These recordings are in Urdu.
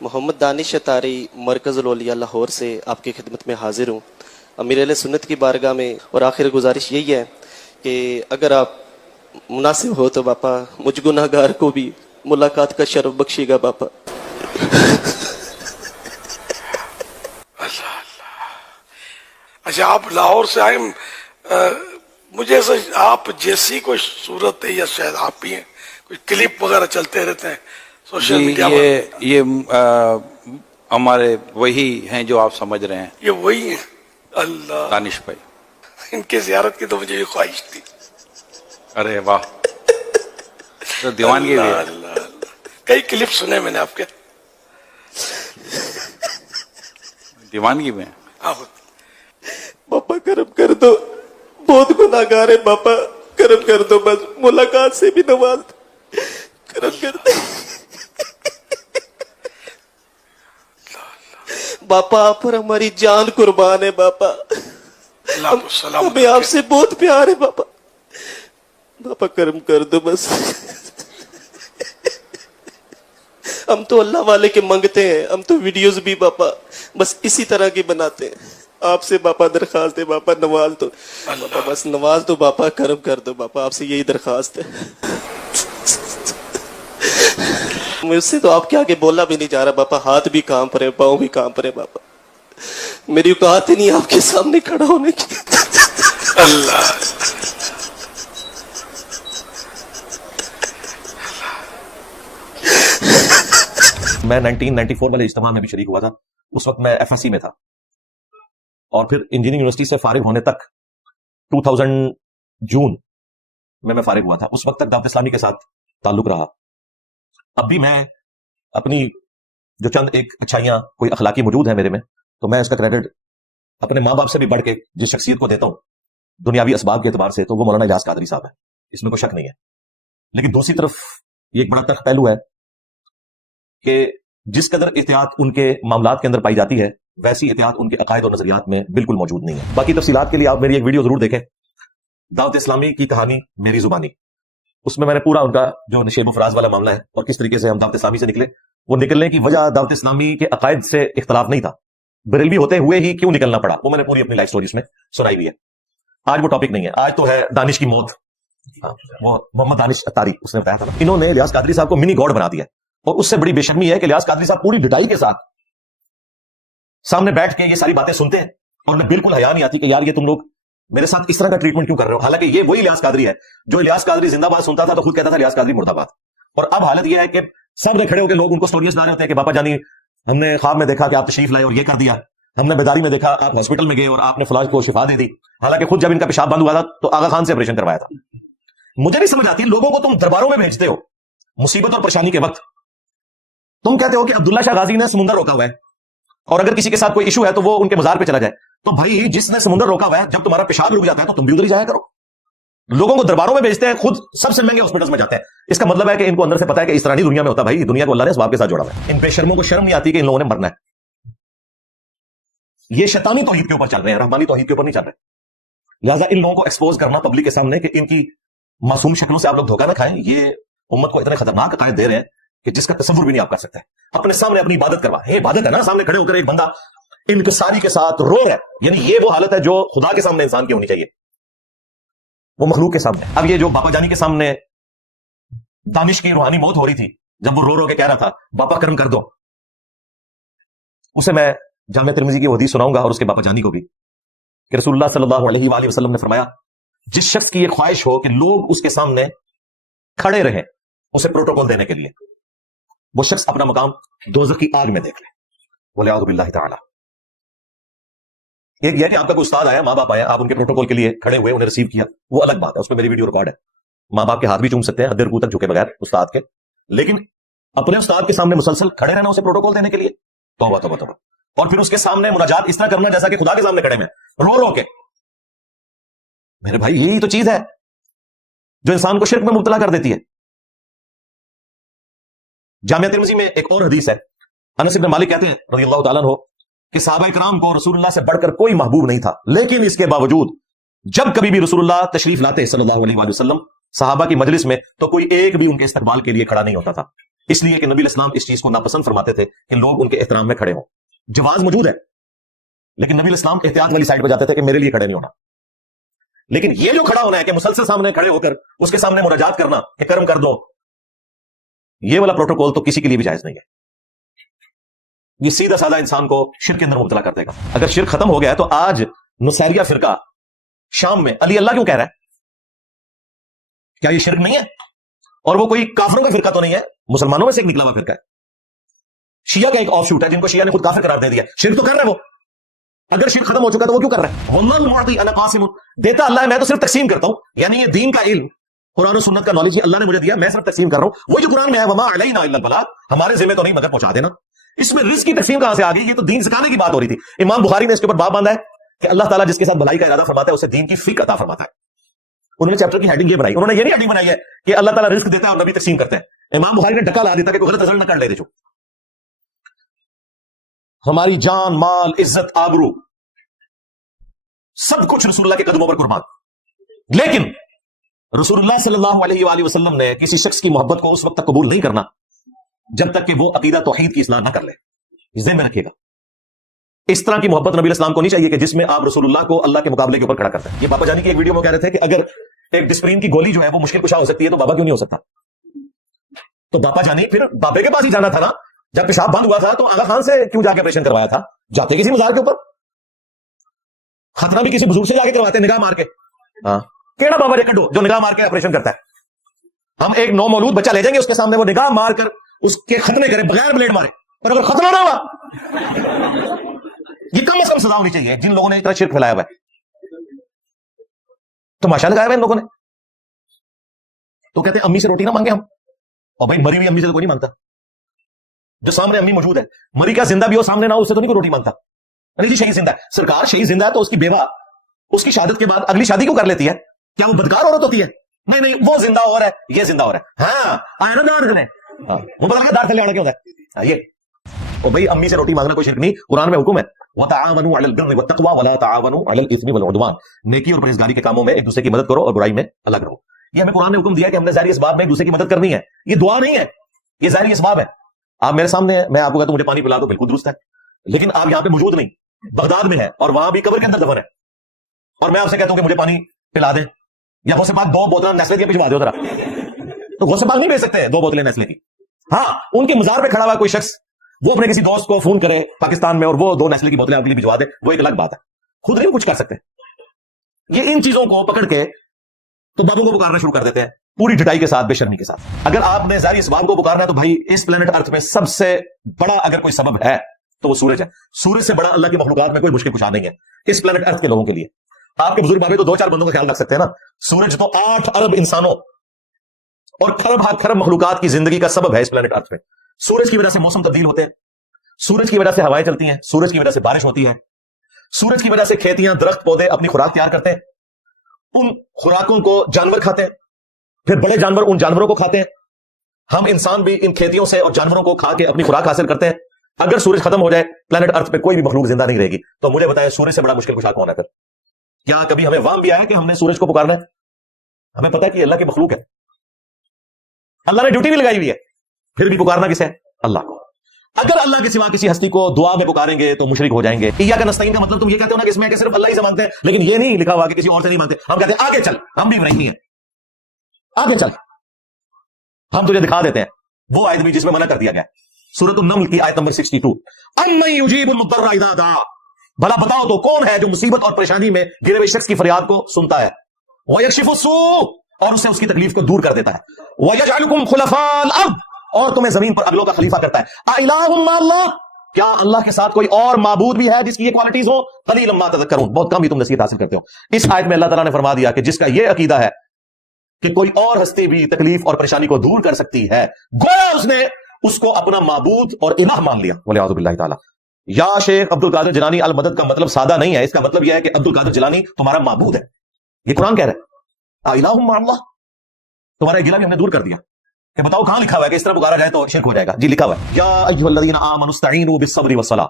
محمد دانش اتاری مرکز الاولیاء لاہور سے آپ کی خدمت میں حاضر ہوں. امیر اہل سنت کی بارگاہ میں اور آخر گزارش یہی ہے کہ اگر آپ مناسب ہو تو باپا مجھ گناہ گار کو بھی ملاقات کا شرف بخشے گا باپا. اچھا آپ لاہور سے آئے، مجھے ایسا آپ جیسی کوئی صورت ہے یا شاید آپ بھی ہیں، کوئی کلپ وغیرہ چلتے رہتے ہیں سوشل میڈیا پر؟ یہ ہمارے وہی ہیں جو آپ سمجھ رہے ہیں، یہ وہی ہیں؟ اللہ، دانش بھائی. ان کی زیارت کی تو مجھے یہ خواہش تھی. ارے واہ، تو دیوانگی بھی ہے. اللہ اللہ، کئی کلپ سنے میں نے آپ کے. دیوانگی میں باپا کرم کر دو، بہت گناہ گار ہے باپا، کرم کر دو، بس ملاقات سے بھی نواز دو، کرم کر دو باپا. آپ پر ہماری جان قربان ہے باپا، اللہ کو سلام ہمیں آپ سے بہت پیار ہے باپا. باپا کرم کر دو بس. ہم تو اللہ والے کے منگتے ہیں، ہم تو ویڈیوز بھی باپا بس اسی طرح کی بناتے ہیں. آپ سے باپا درخواست ہے باپا، نواز دو باپا، بس نواز دو باپا، کرم کر دو باپا، آپ سے یہی درخواست ہے. مجھ سے تو آپ کے آگے بولا بھی نہیں جا رہا باپا، ہاتھ بھی کانپ رہے، پاؤں بھی کانپ رہے باپا، میری اوقات ہی نہیں آپ کے سامنے کھڑا ہونے کی. اللہ. میں 1994 والے اجتماع میں بھی شریک ہوا تھا. اس وقت میں ایف ایس سی میں تھا، اور پھر انجینئرنگ یونیورسٹی سے فارغ ہونے تک 2000 جون میں فارغ ہوا تھا. اس وقت تک دعوت اسلامی کے ساتھ تعلق رہا. اب بھی میں اپنی جو چند ایک اچھائیاں کوئی اخلاقی موجود ہیں میرے میں، تو میں اس کا کریڈٹ اپنے ماں باپ سے بھی بڑھ کے جس شخصیت کو دیتا ہوں دنیاوی اسباب کے اعتبار سے، تو وہ مولانا الیاس قادری صاحب ہے، اس میں کوئی شک نہیں ہے. لیکن دوسری طرف یہ ایک بڑا تلخ پہلو ہے کہ جس قدر احتیاط ان کے معاملات کے اندر پائی جاتی ہے، ویسی احتیاط ان کے عقائد اور نظریات میں بالکل موجود نہیں ہے. باقی تفصیلات کے لیے آپ میری ایک ویڈیو ضرور دیکھیں، دعوت اسلامی کی کہانی میری زبانی. اس میں نے پورا ان کا جو نشیب و فراز والا معاملہ ہے اور کس طریقے سے ہم دعوت اسلامی سے نکلے، وہ نکلنے کی وجہ دعوت اسلامی کے عقائد سے اختلاف نہیں تھا، بریلوی ہوتے ہوئے ہی کیوں نکلنا پڑا، وہ میں نے پوری اپنی لائف سٹوری اس میں سنائی ہوئی ہے. آج وہ ٹاپک نہیں ہے، آج تو ہے دانش کی موت. وہ محمد دانش اتاری، اس نے بتایا تھا انہوں نے الیاس قادری صاحب کو منی گاڈ بنا دیا، اور اس سے بڑی بے شرمی ہے کہ الیاس قادری صاحب پوری ڈٹائی کے ساتھ سامنے بیٹھ کے یہ ساری باتیں سنتے ہیں، اور انہیں بالکل حیا نہیں آتی کہ یار یہ تم لوگ میرے ساتھ اس طرح کا ٹریٹمنٹ کیوں کر رہے ہو. حالانکہ یہ وہی الیاس قادری ہے جو الیاس قادری زندہ باد سنتا تھا تو خود کہتا تھا الیاس قادری مرد آباد. اور اب حالت یہ ہے کہ سب نے کھڑے ہو کے لوگ ان کو سٹوریز سنا رہے ہوتے ہیں کہ باپا جانی ہم نے خواب میں دیکھا کہ آپ تشریف لائے اور یہ کر دیا، ہم نے بیداری میں دیکھا آپ ہاسپٹل میں گئے اور آپ نے فلاں کو شفا دے دی، حالانکہ خود جب ان کا پیشاب بند ہوا تھا تو آغا خان سے آپریشن کروایا تھا. مجھے نہیں سمجھ آتی لوگوں کو تم درباروں میں بھیجتے ہو مصیبت اور پریشانی کے وقت، تم کہتے ہو کہ عبداللہ شاہ غازی نے سمندر روکا ہوا ہے، اور اگر کسی کے ساتھ کوئی ایشو ہے تو وہ ان کے مزار پہ چلا جائے. تو بھائی جس نے سمندر روکا ہوا ہے، جب تمہارا پیشاب رک جاتا ہے تو تم بھی ادھر ہی جایا کرو. لوگوں کو درباروں میں بھیجتے ہیں، خود سب سے مہنگے ہاسپٹلز میں جاتے ہیں. اس کا مطلب ہے کہ ان کو اندر سے پتا ہے کہ اس طرح نہیں دنیا میں ہوتا. بھائی دنیا کو اللہ نے اسباب کے ساتھ جوڑا ہوا ہے. ان بے شرموں کو شرم نہیں آتی کہ ان لوگوں نے مرنا ہے. یہ شیطانی توحید کے اوپر چل رہے ہیں، رحمانی توحید کے اوپر نہیں چل رہے. لہٰذا ان لوگوں کو ایکسپوز کرنا پبلک کے سامنے کہ ان کی معصوم شکلوں سے آپ لوگ دھوکہ نہ کھائیں، یہ امت کو اتنے خطرناک عقائد دے رہے ہیں کہ جس کا تصور بھی نہیں آپ کر سکتے. اپنے سامنے اپنی عبادت کروا، یہ عبادت ہے نا، سامنے کھڑے ہو کر ایک بندہ انکساری کے ساتھ رو رہا ہے، یعنی یہ وہ حالت ہے جو خدا کے سامنے انسان کی ہونی چاہیے، وہ مخلوق کے سامنے. اب یہ جو باپا جانی کے سامنے دانش کی روحانی موت ہو رہی تھی، جب وہ رو رو کے کہہ رہا تھا باپا کرم کر دو، اسے میں جامع ترمذی کی حدیث سناؤں گا اور اس کے باپا جانی کو بھی، کہ رسول اللہ صلی اللہ علیہ وآلہ وسلم نے فرمایا جس شخص کی یہ خواہش ہو کہ لوگ اس کے سامنے کھڑے رہیں اسے پروٹوکول دینے کے لیے، وہ شخص اپنا مقام دوزخ کی آگ میں دیکھ لے، والعیاذ باللہ تعالی. ایک یہ کہ آپ کا کوئی استاد آیا، ماں باپ آیا، آپ ان کے پروٹوکول کے لیے کھڑے ہوئے، انہیں ریسیو کیا، وہ الگ بات ہے، اس پہ میری ویڈیو ریکارڈ ہے. ماں باپ کے ہاتھ بھی چوم سکتے ہیں ادھر کو تک جھکے بغیر استاد کے، لیکن اپنے استاد کے سامنے مسلسل کھڑے رہنا اسے پروٹوکول دینے کے لیے، توبہ توبہ توبہ. اور پھر اس کے سامنے مناجات اس طرح کرنا جیسا کہ خدا کے سامنے کھڑے میں رو رو کے. میرے بھائی یہی تو چیز ہے جو انسان کو شرک میں مبتلا کر دیتی ہے. جامعہ ترمذی میں ایک اور حدیث ہے، انس بن مالک کہتے ہیں رضی اللہ تعالیٰ عنہ کہ صحابہ کرام کو رسول اللہ سے بڑھ کر کوئی محبوب نہیں تھا، لیکن اس کے باوجود جب کبھی بھی رسول اللہ تشریف لاتے صلی اللہ علیہ وآلہ وسلم صحابہ کی مجلس میں تو کوئی ایک بھی ان کے استقبال کے لیے کھڑا نہیں ہوتا تھا. اس لیے کہ نبی علیہ السلام اس چیز کو ناپسند فرماتے تھے کہ لوگ ان کے احترام میں کھڑے ہوں. جواز موجود ہے لیکن نبی علیہ السلام احتیاط والی سائڈ پہ جاتے تھے کہ میرے لیے کھڑے نہیں ہونا. لیکن یہ جو کھڑا ہونا ہے کہ مسلسل سامنے کھڑے ہو کر اس کے سامنے مناجات کرنا کہ کرم کر دو، یہ والا پروٹوکول تو کسی کے لیے بھی جائز نہیں ہے. یہ سیدھا سادہ انسان کو شرک کے اندر مبتلا کر دے گا. اگر شرک ختم ہو گیا ہے تو آج نصیریہ فرقہ شام میں علی اللہ کیوں کہہ رہا ہے؟ کیا یہ شرک نہیں ہے؟ اور وہ کوئی کافروں کا فرقہ تو نہیں ہے، مسلمانوں میں سے ایک نکلا ہوا فرقہ ہے. شیعہ کا ایک آف شوٹ ہے جن کو شیعہ نے خود کافر قرار دے دیا. شرک تو کر رہا ہے وہ. اگر شرک ختم ہو چکا تو وہ کیوں کر رہا ہے؟ واللہ المعطی انا قاسم، دیتا اللہ ہے، میں تو صرف تقسیم کرتا ہوں. یعنی یہ دین کا علم، قرآن و سنت کا نالج اللہ نے مجھے دیا، میں صرف تقسیم کر رہا ہوں. وہ جو قرآن میں ہے وما علینا الا البلاغ، ہمارے ذمہ تو نہیں مگر پہنچا دینا. اس میں رزق کی تقسیم کہاں سے آ گئی؟ یہ تو دین سکھانے کی بات ہو رہی تھی. امام بخاری نے اس کے اوپر باب باندھا ہے کہ اللہ تعالیٰ جس کے ساتھ بھلائی کا ارادہ فرماتا ہے اسے دین کی فقہ عطا فرماتا ہے. انہوں نے چیپٹر کی ہیڈنگ یہ بنائی، انہوں نے یہ نہیں ہیڈنگ بنائی ہے کہ اللہ تعالیٰ رزق دیتا ہے اور نبی تقسیم کرتے ہیں. امام بخاری نے ڈکا لا دیتا کہ کوئی غلط رزلٹ نہ کر لے. ہماری جان، مال، عزت، آبرو سب کچھ رسول اللہ کے قدموں پر قربان. لیکن رسول اللہ صلی اللہ علیہ وآلہ وسلم نے کسی شخص کی محبت کو اس وقت تک قبول نہیں کرنا جب تک کہ وہ عقیدہ توحید کی اصلاح نہ کر لے. ذہن میں رکھیے گا، اس طرح کی محبت نبی الاسلام کو نہیں چاہیے کہ جس میں آپ رسول اللہ کو اللہ کے مقابلے کے اوپر کھڑا کرتے ہیں. یہ بابا جانی کی ایک ویڈیو میں کہہ رہے تھے کہ اگر ایک ڈسپرین کی گولی جو ہے وہ مشکل کشا ہو سکتی ہے تو بابا کیوں نہیں ہو سکتا؟ تو بابا جانی پھر بابے کے پاس ہی جانا تھا نا. جب پیشاب بند ہوا تھا تو آغا خان سے کیوں جا کے آپریشن کروایا تھا؟ جاتے کسی مزار کے اوپر، خطرہ بھی کسی بزرگ سے جا کے کرواتے نگاہ مار کے. ہاں، کیڑا بابا ریکڈو جو نگاہ مار کے آپریشن کرتا ہے؟ ہم ایک نو مولود بچہ لے جائیں گے اس کے سامنے، وہ نگاہ مار کر اس کے ختنے کرے بغیر بلیڈ مارے، پر اگر ختم نہ ہوا، یہ کم از کم سزا ہونی چاہیے جن لوگوں نے اتنا شرک پھیلایا ہوا ہے. تماشا لگایا ہوا ان لوگوں نے. تو کہتے ہیں امی سے روٹی نہ مانگے ہم، اور بھائی مری ہوئی امی سے تو کوئی نہیں مانگتا. جو سامنے امی موجود ہے، مری کا زندہ بھی ہو سامنے نہ ہو، اس سے تو نہیں کوئی روٹی مانگتا. نہیں جی شہید زندہ ہے، سرکار شہید زندہ ہے تو اس کی بیوہ اس کی شہادت کے بعد اگلی شادی کیوں کر لیتی ہے؟ کیا وہ بدکار عورت ہوتی ہے؟ نہیں نہیں، وہ زندہ اور ہے، یہ زندہ اور ہے. ہاں آیا نا دار کھلے، وہ پتا لگا دار کھلے آنا کیوں ہوتا ہے. یہ اور بھائی امی سے روٹی مانگنا کوئی شرک نہیں. قرآن میں حکم ہے وَتَعَاوَنُوا عَلَى الْبِرِّ وَالتَّقْوَى وَلَا تَعَاوَنُوا عَلَى الْإِثْمِ وَالْعُدْوَانِ، نیکی اور پرہیزگاری کے کاموں میں ایک دوسرے کی مدد کرو اور برائی میں الگ رہو. یہ ہمیں قرآن نے حکم دیا کہ ہم نے ظاہری اسباب میں ایک دوسرے کی مدد کرنی ہے. یہ دعا نہیں ہے، یہ ظاہری اسباب ہے. آپ میرے سامنے ہیں، میں آپ کو کہتا ہوں مجھے پانی پلا دو، بالکل درست ہے. لیکن آپ یہاں پہ موجود نہیں، بغداد میں ہے اور وہاں بھی قبر کے اندر دفن ہے، اور میں آپ سے کہتا ہوں کہ مجھے پانی پلا دیں، یا غوث پاک 2 بوتلیں نیسلے کی بھجوا دو ذرا، تو غوث پاک نہیں بھیج سکتے 2 بوتلیں نیسلے کی. ہاں ان کے مزار پہ کھڑا ہوا کوئی شخص وہ اپنے کسی دوست کو فون کرے پاکستان میں اور وہ 2 نیسلے کی بوتلیں آپ کے لیے بھجوا دے، وہ ایک الگ بات ہے. خود نہیں کچھ کر سکتے. یہ ان چیزوں کو پکڑ کے تو بابوں کو پکارنا شروع کر دیتے ہیں پوری ڈٹائی کے ساتھ، بے شرمی کے ساتھ. اگر آپ نے ظاہری اسباب کو پکارنا ہے تو بھائی اس پلانٹ ارتھ میں سب سے بڑا اگر کوئی سبب ہے تو وہ سورج ہے. سورج سے بڑا اللہ کی مخلوقات میں کوئی مشکل کشا نہیں ہے اس پلانٹ ارتھ کے لوگوں کے لیے. آپ کے بزرگ بابے تو 2-4 بندوں کا خیال رکھ سکتے ہیں نا. سورج تو 8 ارب انسانوں اور کھرب مخلوقات کی زندگی کا سبب ہے اس پلانٹ ارتھ میں. سورج کی وجہ سے موسم تبدیل ہوتے ہیں، سورج کی وجہ سے ہوائیں چلتی ہیں، سورج کی وجہ سے بارش ہوتی ہے، سورج کی وجہ سے کھیتیاں، درخت، پودے اپنی خوراک تیار کرتے ہیں. ان خوراکوں کو جانور کھاتے ہیں، پھر بڑے جانور ان جانوروں کو کھاتے ہیں. ہم انسان بھی ان کھیتیوں سے اور جانوروں کو کھا کے اپنی خوراک حاصل کرتے ہیں. اگر سورج ختم ہو جائے پلانٹ ارتھ پہ کوئی بھی مخلوق زندہ نہیں رہے گی. تو مجھے بتائیں سورج سے بڑا مشکل کشا کون ہے پھر؟ کیا کبھی ہمیں وہم بھی آیا کہ ہم نے سورج کو پکارنا ہے؟ ہمیں پتا ہے کہ اللہ کی مخلوق ہے، اللہ نے ڈیوٹی بھی لگائی ہوئی ہے، پھر بھی پکارنا کسے ہے؟ اللہ کو. اگر اللہ کے سوا کسی ہستی کو دعا میں پکاریں گے تو مشرک ہو جائیں گے. ایاک نستعین کا مطلب تم یہ کہتے ہو نا کہ اس میں کہ صرف اللہ ہی سے مانگتے ہیں، لیکن یہ نہیں لکھا ہوا کہ کسی اور سے نہیں مانگتے. ہم کہتے ہیں آگے چل، ہم بھی ابراہیمی ہیں، آگے چل ہم تجھے دکھا دیتے ہیں وہ آیت بھی جس میں منع کر دیا گیا. سورۃ النمل کی آیت نمبر 62، اَمَّن يُجِيبُ الْمُضْطَرَّ إِذَا دَعَاهُ، بھلا بتاؤ تو کون ہے جو مصیبت اور پریشانی میں گرے ہوئے شخص کی فریاد کو سنتا ہے، وَيَكْشِفُ السُّوءَ، اور اسے اس کی تکلیف کو دور کر دیتا ہے، وَيَجْعَلُكُمْ خُلَفَاءَ الْأَرْضِ، اور تمہیں زمین پر اگلوں کا خلیفہ کرتا ہے. أَإِلَٰهٌ مَّعَ اللَّهِ، کیا اللہ کے ساتھ کوئی اور معبود بھی ہے جس کی یہ کوالٹیز ہو؟ قَلِيلًا مَّا تَذَكَّرُونَ، بہت کم ہی تم نصیحت حاصل کرتے ہو. اس آیت میں اللہ تعالیٰ نے فرما دیا کہ جس کا یہ عقیدہ ہے کہ کوئی اور ہستی بھی تکلیف اور پریشانی کو دور کر سکتی ہے، گویا اس نے اس کو اپنا معبود اور الہ مان لیا. وَلِعَوْذُ بِاللَّهِ تعالیٰ. یا شیخ عبد القادر جیلانی المدد کا مطلب سادہ نہیں ہے، اس کا مطلب یہ ہے کہ عبد القادر جیلانی تمہارا معبود ہے. یہ قرآن کہہ رہا ہے الہ مع اللہ، تمہارا گلہ بھی ہم نے دور کر دیا. کہ بتاؤ کہاں لکھا ہوا ہے کہ اس طرح پکارا جائے تو شرک ہو جائے گا؟ جی لکھا ہوا ہے یا ایھا الذین آمنوا استعینوا بالصبر والصلاۃ،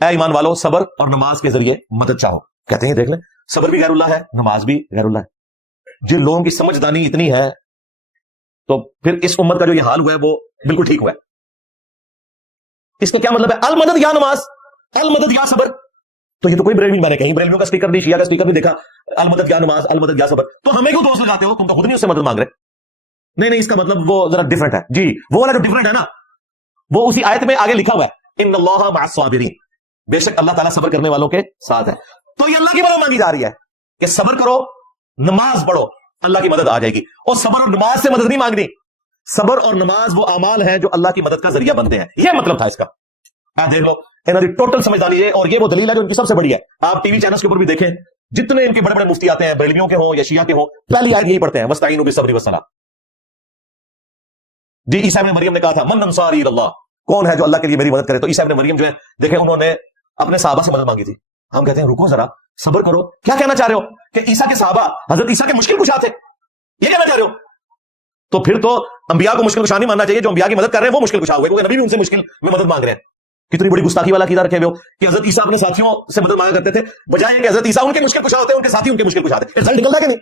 اے ایمان والو صبر اور نماز کے ذریعے مدد چاہو. کہتے ہیں دیکھ لیں صبر بھی غیر اللہ ہے، نماز بھی غیر اللہ ہے. جن لوگوں کی سمجھدانی اتنی ہے تو پھر اس امت کا جو یہ حال ہوا ہے وہ بالکل ٹھیک ہوا ہے. اس کا کیا مطلب ہے؟ المدد یا نماز، المدد یا صبر. تو یہ تو کوئی بریلوی، میں نے کہیں بریلویوں کا اسٹیکر نہیں، شیعہ کا اسٹیکر نہیں دیکھا، المدد یا نماز، المدد یا صبر. تو ہمیں کیوں دوست لگاتے ہو؟ تم تو خود نہیں اس سے مدد مانگ رہے. نہیں، اس کا مطلب وہ ذرا ڈفرنٹ ہے. جی وہ والا جو ڈفرنٹ ہے نا، وہ اسی آیت میں آگے لکھا ہوا ہے، ان اللہ مع الصابرین، بے شک اللہ تعالیٰ صبر کرنے والوں کے ساتھ ہے. تو یہ اللہ کی مدد مانگی جا رہی ہے کہ صبر کرو، نماز پڑھو، اللہ کی مدد آ جائے گی. اور صبر اور نماز سے مدد نہیں مانگنی. صبر اور نماز وہ اعمال ہیں جو اللہ کی مدد کا ذریعہ بنتے ہیں. یہ مطلب تھا اس کا. دیکھ لو انہوں نے ٹوٹل سمجھداری ہے، اور یہ وہ دلیل ہے جو ان کی سب سے بڑی ہے. آپ ٹی وی چینلز کے اوپر بھی دیکھیں، جتنے ان کے بڑے بڑے مفتی آتے ہیں، بریلویوں کے ہوں یا شیعہ کے ہوں، پہلی آیت یہی پڑھتے ہیں، وَاسْتَعِینُوا بِالصَّبْرِ وَالصَّلَاةِ. جی عیسیٰ ابن مریم نے کہا تھا من انصاری اللہ، کون ہے جو اللہ کے لیے میری مدد کرے؟ تو عیسیٰ ابن مریم جو ہے دیکھیں انہوں نے اپنے صحابہ سے مدد مانگی تھی. ہم کہتے ہیں رکو ذرا، صبر کرو. کیا کہنا چاہ رہے ہو کہ عیسیٰ کے صحابہ حضرت عیسیٰ کے مشکل کشا تھے؟ یہ کہنا چاہ رہے ہو؟ تو پھر تو انبیاء کو مشکل کشا نہیں ماننا چاہیے. جو انبیاء کی مدد کر رہے ہیں وہ مشکل کشا ہوئے، کیونکہ نبی بھی ان سے مشکل میں مدد مانگ رہے ہیں. کتنی بڑی گستاخی والا عقیدہ رکھے ہوئے ہو کہ حضرت عیسیٰ اپنے ساتھیوں سے مدد مانگا کرتے تھے، بجائے کہ حضرت عیسیٰ ان کے مشکل کشا ہوتے ہیں، ان کے ساتھی ان کے مشکل کشا ہوتے ہیں. رزلٹ نکلتا کہ نہیں؟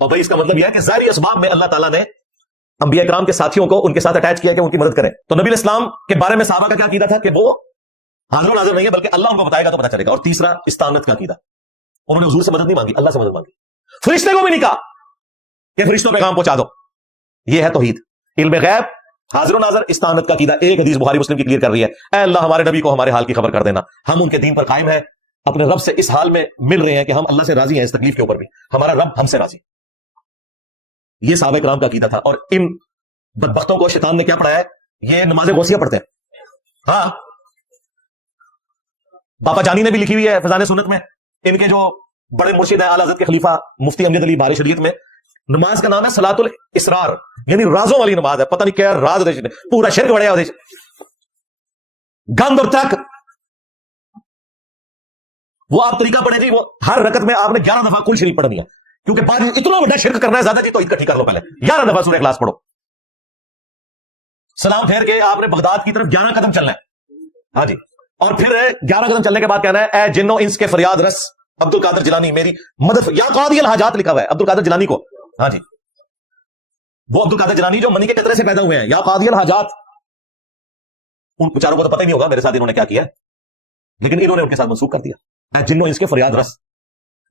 اور بھائی اس کا مطلب یہ ہے کہ ظاہری اسباب میں اللہ تعالیٰ نے انبیاء کرام کے ساتھیوں کو ان کے ساتھ اٹیچ کیا کہ ان کی مدد کریں. تو نبی علیہ السلام کے بارے میں صحابہ کا کیا عقیدہ تھا کہ وہ حاضر و ناظر نہیں ہے، بلکہ اللہ ان کو بتائے گا تو پتہ چلے گا. اور تیسرا استعانت کا عقیدہ، انہوں نے حضور سے مدد نہیں مانگی، اللہ سے مدد مانگی. فرشتے کو بھی نہیں کہا کہ فرشتوں پیغام پہنچا دو. یہ ہے توحید، علم غیب، حاضر و ناظر، استعانت کا عقیدہ. ایک حدیث بخاری مسلم کی کلیئر کر رہی ہے، اے اللہ ہمارے نبی کو ہمارے حال کی خبر کر دینا. ہم ان کے دین پر قائم ہیں، اپنے رب سے اس حال میں مل رہے ہیں کہ ہم اللہ سے راضی ہیں، اس تکلیف کے اوپر بھی ہمارا رب ہم سے راضی. یہ صحابہ کرام کا عقیدہ تھا. اور ان بدبختوں کو شیطان نے کیا پڑھایا ہے؟ یہ نماز غوثیہ پڑھتے ہیں. ہاں باپا جانی نے بھی لکھی ہوئی ہے فیضان سنت میں، ان کے جو بڑے مرشد ہیں اعلی حضرت کے خلیفہ مفتی امجد علی بارِ شریعت میں، نماز کا نام ہے صلاۃ الاسرار، یعنی رازوں والی نماز ہے. پتہ نہیں کیا راز دے پورا شرک بڑھیا ہو گند اور تک. وہ آپ طریقہ پڑھیں جی، وہ ہر رکعت میں آپ نے 11 دفعہ کل شریف پڑھنی ہے، کیونکہ بعد اتنا بڑا شرک کرنا ہے زیادہ جی، تو اکٹھی کر لو پہلے 11 دفعہ سورہ اخلاص پڑھو. سلام پھیر کے آپ نے بغداد کی طرف 11 قدم چلنا ہے. ہاں جی، اور پھر 11 قدم چلنے کے بعد کہنا ہے اے جنوں انس کے فریاد رس عبد القادر جیلانی میری مدد، یا قاضی الحاجات لکھا ہوا ہے عبد القادر جیلانی کو. ہاں جی، وہ عبد القادر جیلانی جو منی کے قطرے سے پیدا ہوئے ہیں، یا قاضی الحاجات. ان بیچاروں کو تو پتہ ہی نہیں ہوگا میرے ساتھ انہوں نے کیا کیا، لیکن انہوں نے ان کے ساتھ منسوخ کر دیا. اے جنوں انس کے فریاد رس.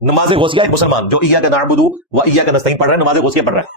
نماز غوثیہ ایک مسلمان جو ایاک نعبد و ایاک نستعین پڑھ رہا ہے، نماز غوثیہ پڑھ رہا ہے،